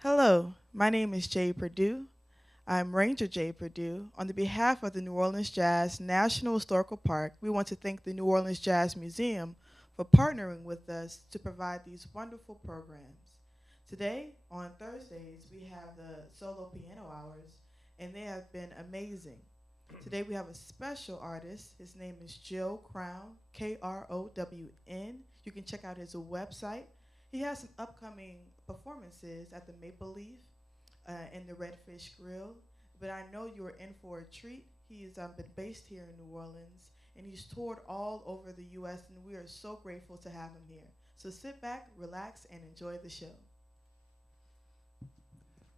Hello, my name is Jay Purdue. I'm Ranger Jay Purdue. On the behalf of the New Orleans Jazz National Historical Park, we want to thank the New Orleans Jazz Museum for partnering with us to provide these wonderful programs. Today, on Thursdays, we have the solo piano hours, and they have been amazing. Today, we have a special artist. His name is Joe Krown, Krown. You can check out his website. He has some upcoming performances at the Maple Leaf in the Redfish Grill. But I know you're in for a treat. He's been based here in New Orleans, and he's toured all over the U.S., and we are so grateful to have him here. So sit back, relax, and enjoy the show.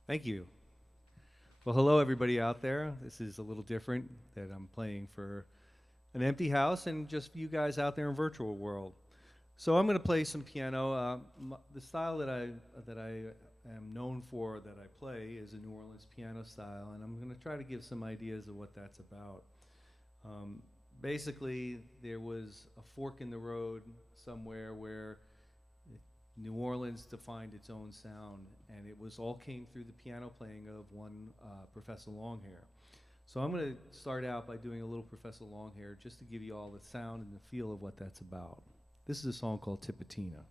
Thank you. Well, hello, everybody out there. This is a little different that I'm playing for an empty house and just you guys out there in virtual world. So I'm going to play some piano. The style that I am known for that I play is a New Orleans piano style, and I'm going to try to give some ideas of what that's about. Basically, there was a fork in the road somewhere where New Orleans defined its own sound, and it was all came through the piano playing of one Professor Longhair. So I'm going to start out by doing a little Professor Longhair just to give you all the sound and the feel of what that's about. This is a song called Tippetina.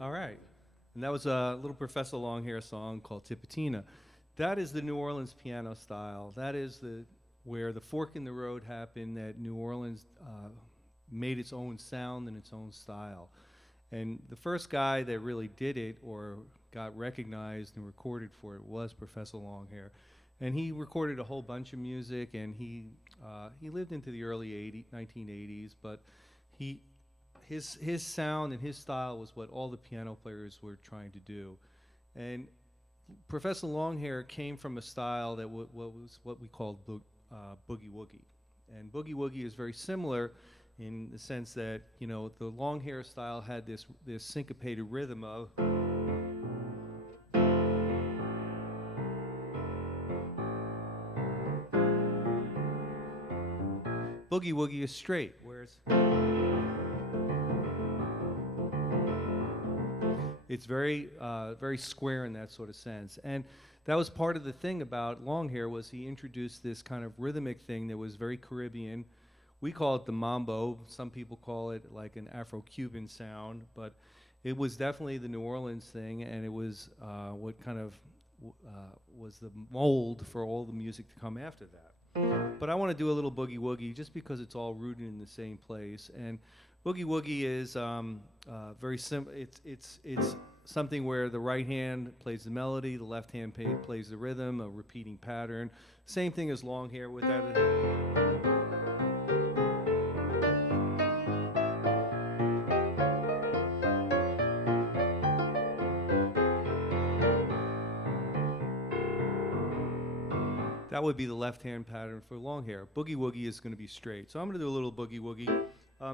All right. And that was a little Professor Longhair song called Tippetina. That is the New Orleans piano style. That is where the fork in the road happened, that New Orleans made its own sound and its own style. And the first guy that really did it or got recognized and recorded for it was Professor Longhair. And he recorded a whole bunch of music, and he lived into the early 1980s, but his sound and his style was what all the piano players were trying to do. And Professor Longhair came from a style that was what we called Boogie Woogie. And Boogie Woogie is very similar in the sense that, you know, the Longhair style had this syncopated rhythm of Boogie Woogie is straight, whereas it's very square in that sort of sense. And that was part of the thing about Longhair, was he introduced this kind of rhythmic thing that was very Caribbean. We call it the mambo. Some people call it like an Afro-Cuban sound, but it was definitely the New Orleans thing, and it was what kind of was the mold for all the music to come after that. But I want to do a little Boogie Woogie just because it's all rooted in the same place. And Boogie Woogie is very simple. It's something where the right hand plays the melody, the left hand plays the rhythm, a repeating pattern. Same thing as Longhair with that. That would be the left-hand pattern for Longhair. Boogie Woogie is going to be straight. So I'm going to do a little Boogie Woogie.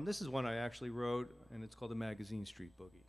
This is one I actually wrote, and it's called the Magazine Street Boogie.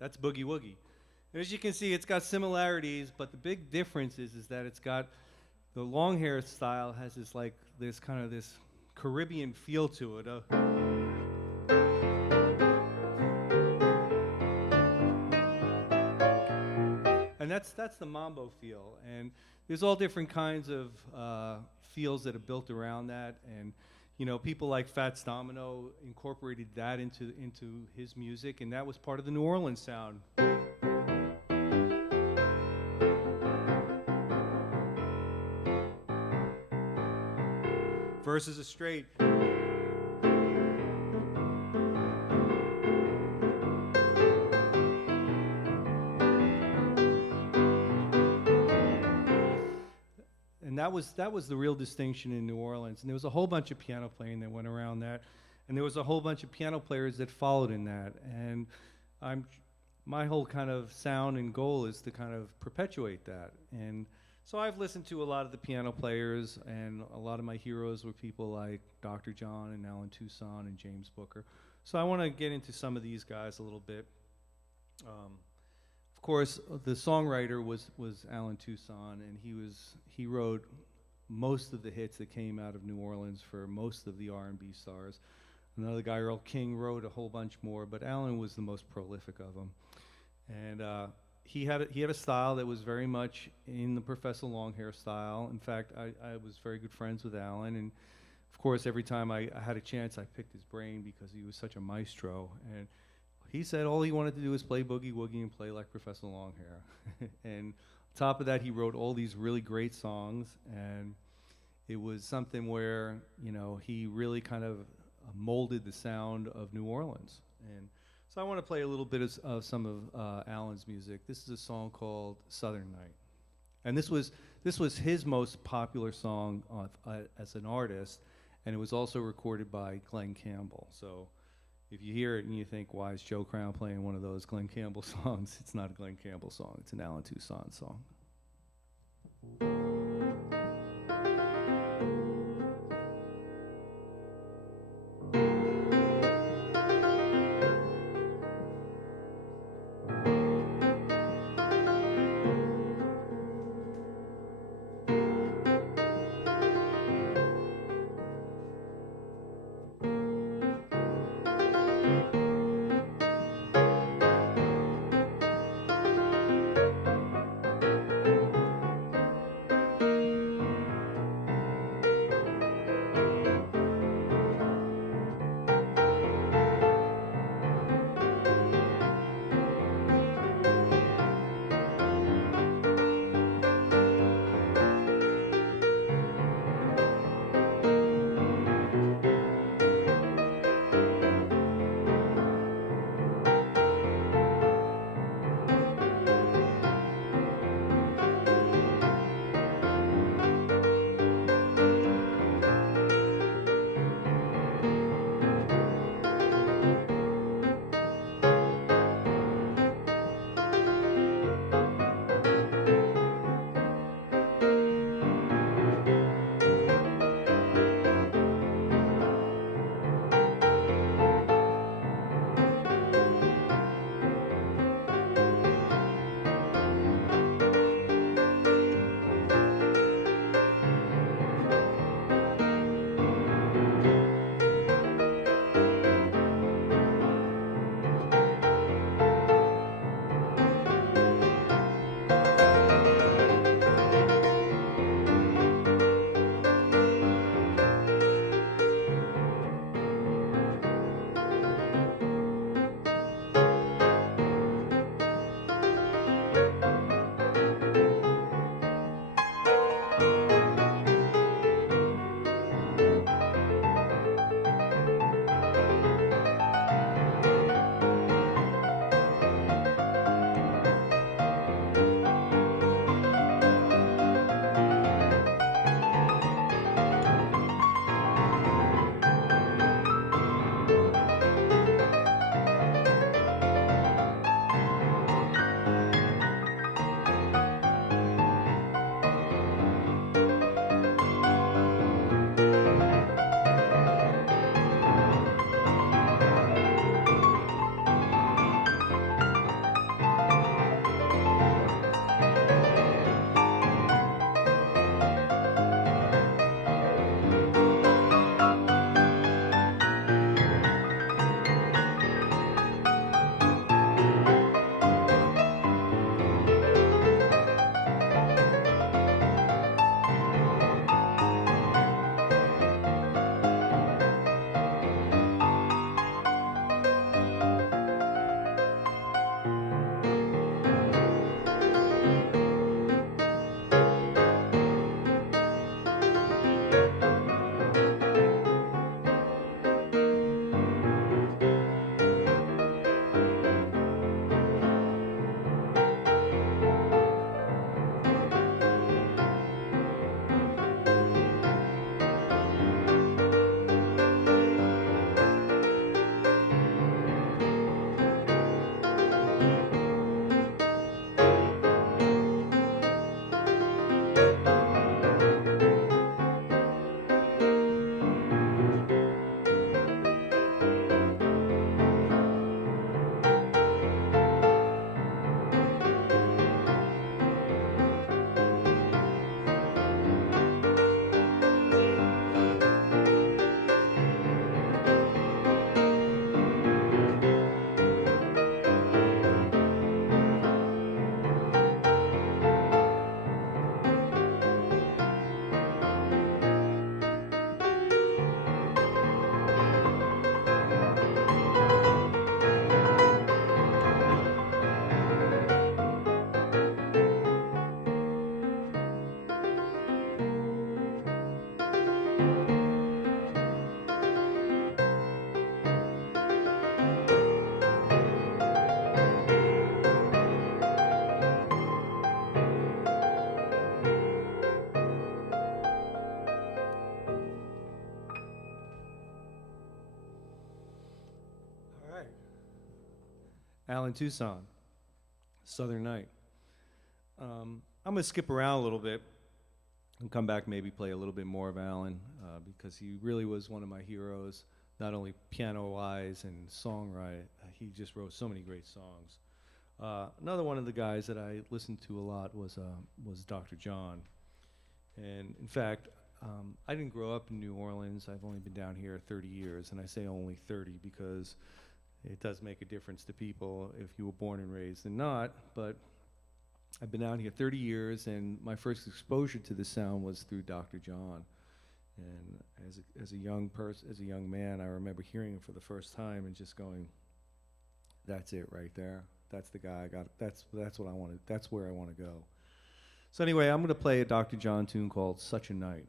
That's Boogie Woogie. And as you can see, it's got similarities, but the big difference is that it's got the Longhair style has this kind of this Caribbean feel to it. And that's the mambo feel. And there's all different kinds of feels that are built around that. And you know, people like Fats Domino incorporated that into his music, and that was part of the New Orleans sound. Verses are straight. And that was the real distinction in New Orleans. And there was a whole bunch of piano playing that went around that, and there was a whole bunch of piano players that followed in that. And my whole kind of sound and goal is to kind of perpetuate that. And so I've listened to a lot of the piano players, and a lot of my heroes were people like Dr. John and Alan Toussaint and James Booker. So I want to get into some of these guys a little bit. Of course, the songwriter was Alan Toussaint, and he wrote most of the hits that came out of New Orleans for most of the R&B stars. Another guy, Earl King, wrote a whole bunch more, but Alan was the most prolific of them. And he had a style that was very much in the Professor Longhair style. In fact, I was very good friends with Alan, and of course, every time I had a chance, I picked his brain because he was such a maestro. And he said all he wanted to do was play Boogie Woogie and play like Professor Longhair. And on top of that, he wrote all these really great songs, and it was something where, you know, he really kind of molded the sound of New Orleans. And so I want to play a little bit of some of Alan's music. This is a song called Southern Night. And this was his most popular song as an artist, and it was also recorded by Glenn Campbell. So if you hear it and you think, why is Joe Krown playing one of those Glenn Campbell songs? It's not a Glenn Campbell song. It's an Alan Toussaint song. Alan Tucson, Southern Night. I'm going to skip around a little bit and come back, maybe play a little bit more of Alan, because he really was one of my heroes, not only piano-wise and songwriting. He just wrote so many great songs. Another one of the guys that I listened to a lot was Dr. John. And in fact, I didn't grow up in New Orleans. I've only been down here 30 years, and I say only 30 because it does make a difference to people if you were born and raised and not. But I've been down here 30 years, and my first exposure to the sound was through Dr. John. And as a young man, I remember hearing him for the first time and just going, "That's it right there. That's the guy I got. That's what I wanted. That's where I want to go." So anyway, I'm going to play a Dr. John tune called "Such a Night."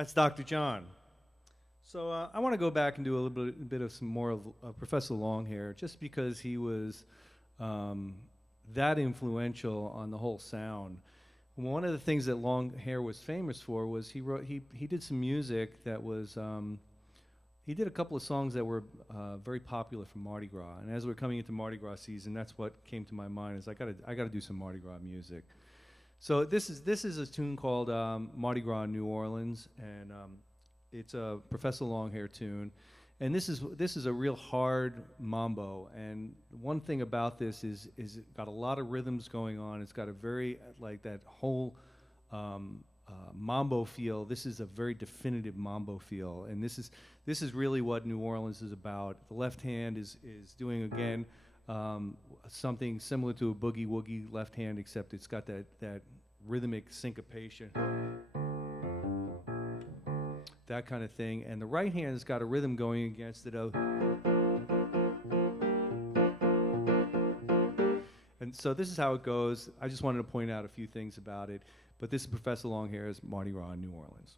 That's Dr. John. So I want to go back and do a bit of some more of Professor Longhair, just because he was that influential on the whole sound. One of the things that Longhair was famous for was he did some music that was he did a couple of songs that were very popular for Mardi Gras. And as we're coming into Mardi Gras season, that's what came to my mind is I gotta do some Mardi Gras music. So this is a tune called Mardi Gras New Orleans, and it's a Professor Longhair tune. And this is a real hard mambo. And one thing about this is it got a lot of rhythms going on. It's got a very like that whole mambo feel. This is a very definitive mambo feel, and this is really what New Orleans is about. The left hand is doing again something similar to a boogie woogie left hand, except it's got that rhythmic syncopation, that kind of thing. And the right hand has got a rhythm going against it of. And so this is how it goes. I just wanted to point out a few things about it. But this is Professor Longhair's Mardi Gras in New Orleans.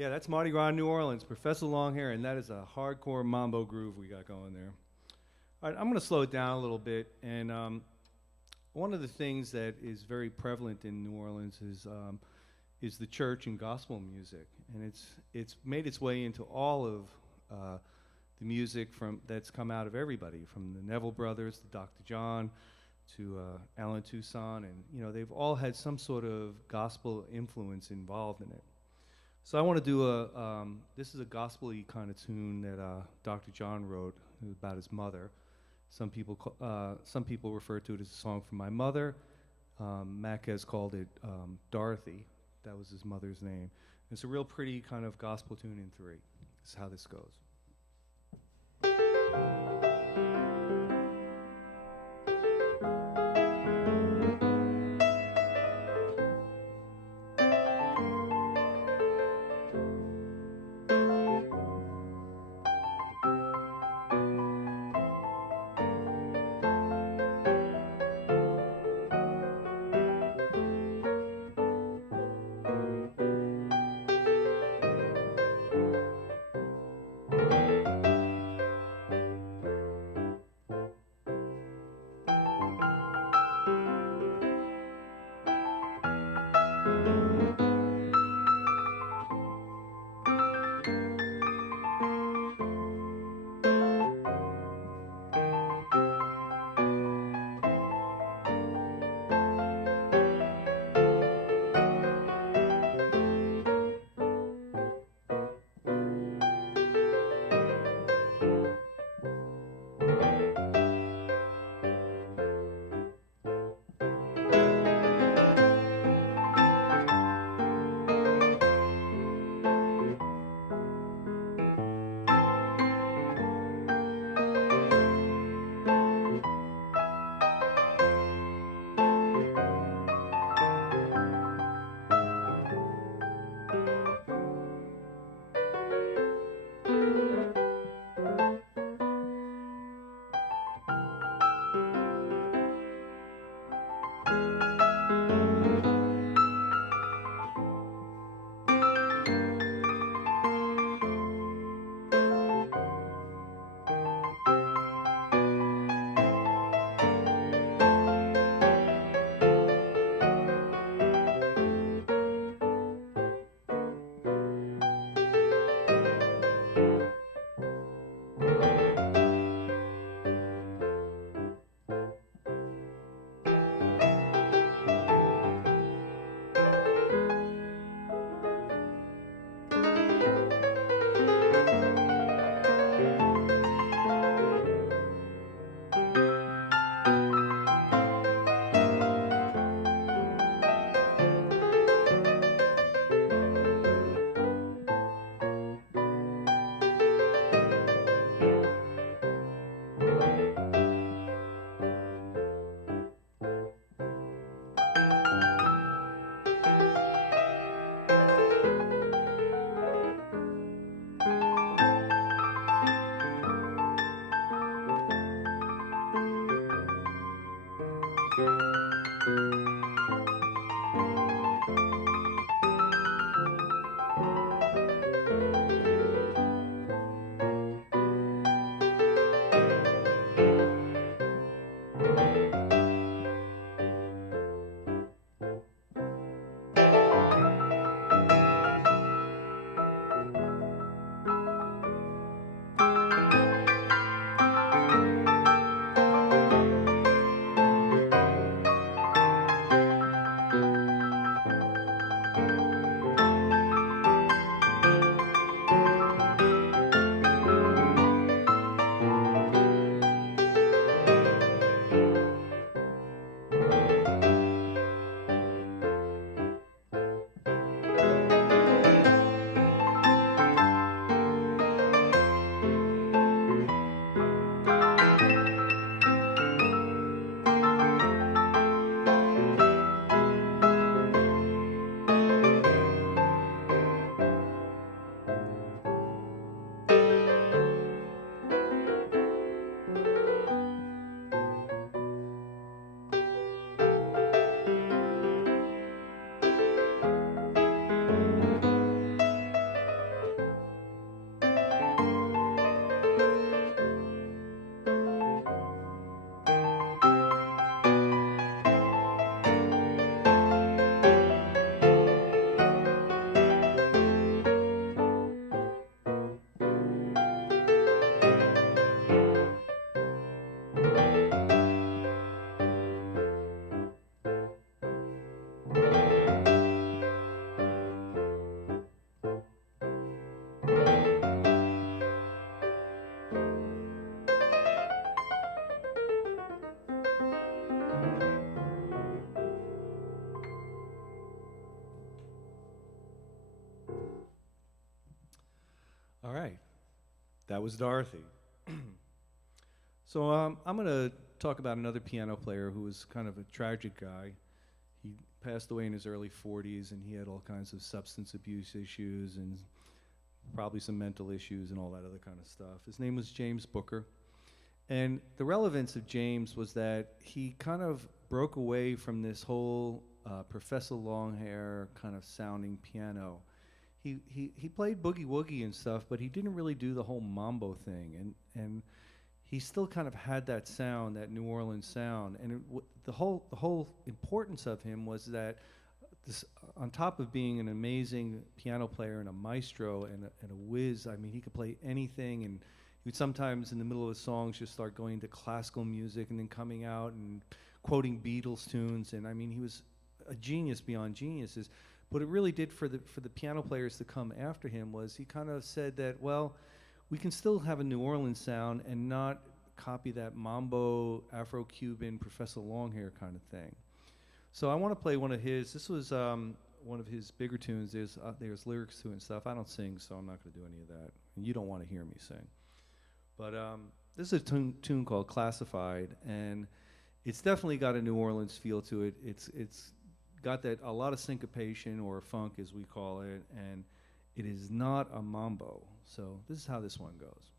Yeah, that's Mardi Gras, New Orleans. Professor Longhair, and that is a hardcore mambo groove we got going there. All right, I'm going to slow it down a little bit, and one of the things that is very prevalent in New Orleans is the church and gospel music, and it's made its way into all of the music that's come out of everybody, from the Neville Brothers to Dr. John to Alan Toussaint, and they've all had some sort of gospel influence involved in it. So I want to do this is a gospel-y kind of tune that Dr. John wrote about his mother. Some people refer to it as a song from my mother. Mac has called it Dorothy. That was his mother's name. It's a real pretty kind of gospel tune in 3. This is how this goes. That was Dorothy. So I'm going to talk about another piano player who was kind of a tragic guy. He passed away in his early 40s, and he had all kinds of substance abuse issues and probably some mental issues and all that other kind of stuff. His name was James Booker. And the relevance of James was that he kind of broke away from this whole Professor Longhair kind of sounding piano. He played Boogie Woogie and stuff, but he didn't really do the whole mambo thing. And he still kind of had that sound, that New Orleans sound. And the whole importance of him was that this, on top of being an amazing piano player and a maestro and a whiz, I mean, he could play anything, and he would sometimes in the middle of the songs just start going to classical music and then coming out and quoting Beatles tunes. And I mean, he was a genius beyond geniuses. What it really did for the piano players to come after him was he kind of said that, well, we can still have a New Orleans sound and not copy that mambo, Afro-Cuban, Professor Longhair kind of thing. So I want to play one of his. This was one of his bigger tunes. There's lyrics to it and stuff. I don't sing, so I'm not going to do any of that. And you don't want to hear me sing. But this is a tune called Classified, and it's definitely got a New Orleans feel to it. It's got that a lot of syncopation, or funk as we call it, and it is not a mambo. So this is how this one goes.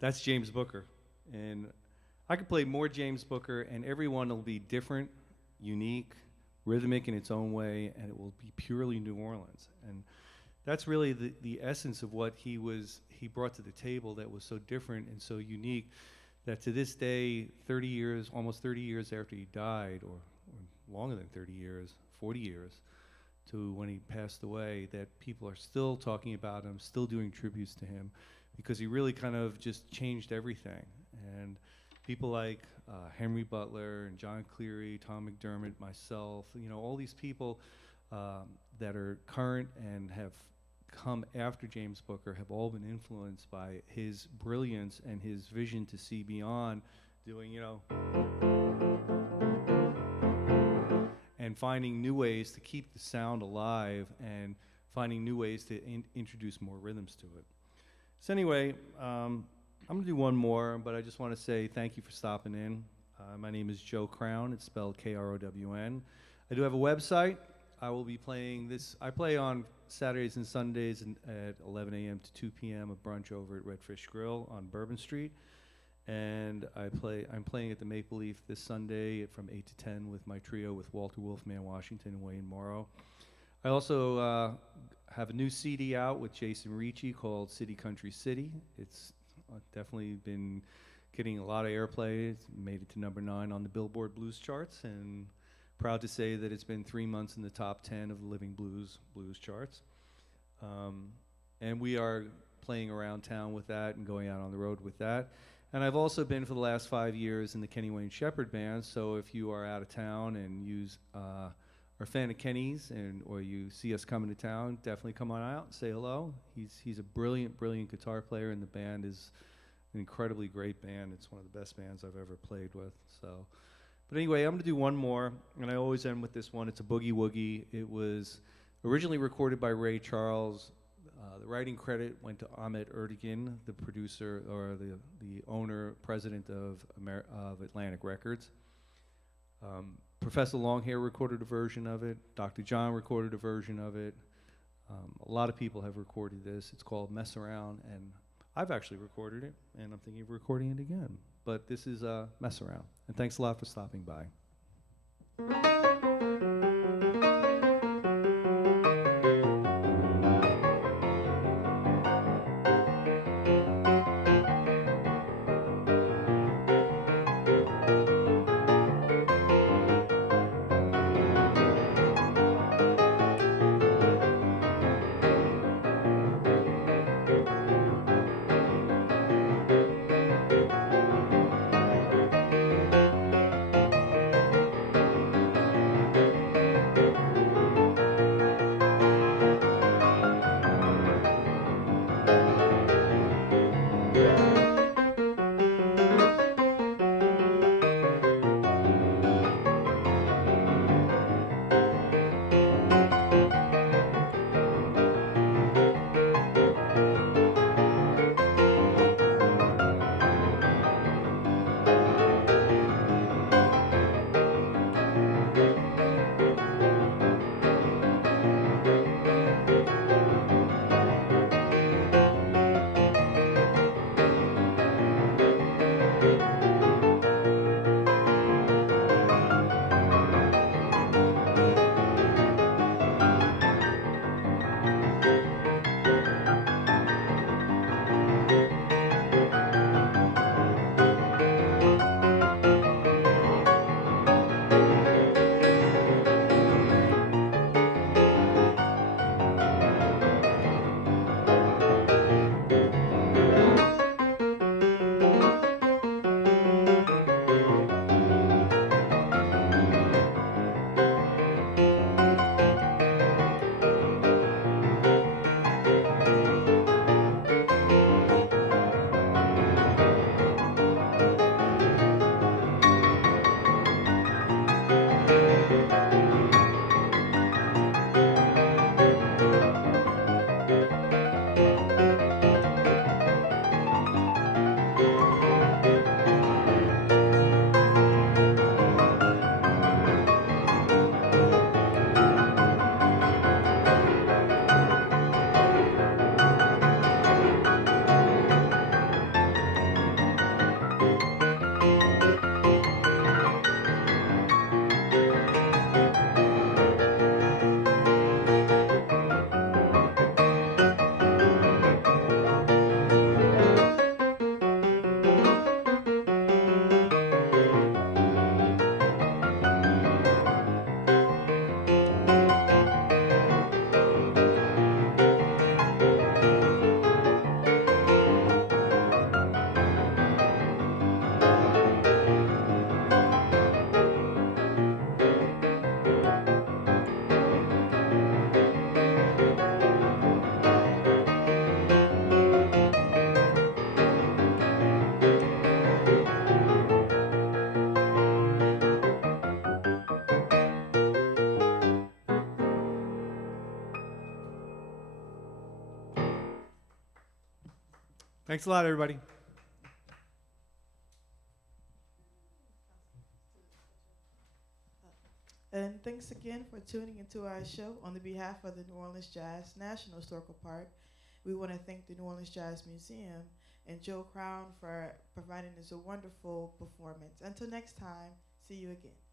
That's James Booker. And I could play more James Booker, and everyone will be different, unique, rhythmic in its own way, and it will be purely New Orleans. And that's really the essence of what he brought to the table that was so different and so unique, that to this day, 30 years, almost 30 years after he died, or longer than 30 years, 40 years, to when he passed away, that people are still talking about him, still doing tributes to him, because he really kind of just changed everything. And people like Henry Butler and John Cleary, Tom McDermott, myself, all these people that are current and have come after James Booker have all been influenced by his brilliance and his vision to see beyond doing, and finding new ways to keep the sound alive and finding new ways to introduce more rhythms to it. So anyway, I'm going to do one more, but I just want to say thank you for stopping in. My name is Joe Krown. It's spelled Krown. I do have a website. I will be playing this. I play on Saturdays and Sundays at 11 a.m. to 2 p.m. a brunch over at Redfish Grill on Bourbon Street. And I'm playing at the Maple Leaf this Sunday from 8 to 10 with my trio with Walter Wolfman Washington and Wayne Morrow. I also have a new CD out with Jason Ricci called City Country City. It's definitely been getting a lot of airplay. It's made it to number 9 on the Billboard Blues charts, and proud to say that it's been 3 months in the top 10 of the Living Blues charts. And we are playing around town with that and going out on the road with that. And I've also been for the last 5 years in the Kenny Wayne Shepherd Band, so if you are out of town and are a fan of Kenny's or you see us coming to town, definitely come on out and say hello. He's a brilliant guitar player, and the band is an incredibly great band. It's one of the best bands I've ever played with. But anyway, I'm going to do one more, and I always end with this one. It's a Boogie Woogie. It was originally recorded by Ray Charles. The writing credit went to Ahmet Ertegun, the producer or the owner, president of Atlantic Records. Professor Longhair recorded a version of it. Dr. John recorded a version of it. A lot of people have recorded this. It's called Mess Around, and I've actually recorded it, and I'm thinking of recording it again. But this is Mess Around, and thanks a lot for stopping by. Thanks a lot, everybody. And thanks again for tuning into our show. On the behalf of the New Orleans Jazz National Historical Park, we want to thank the New Orleans Jazz Museum and Joe Krown for providing us a wonderful performance. Until next time, see you again.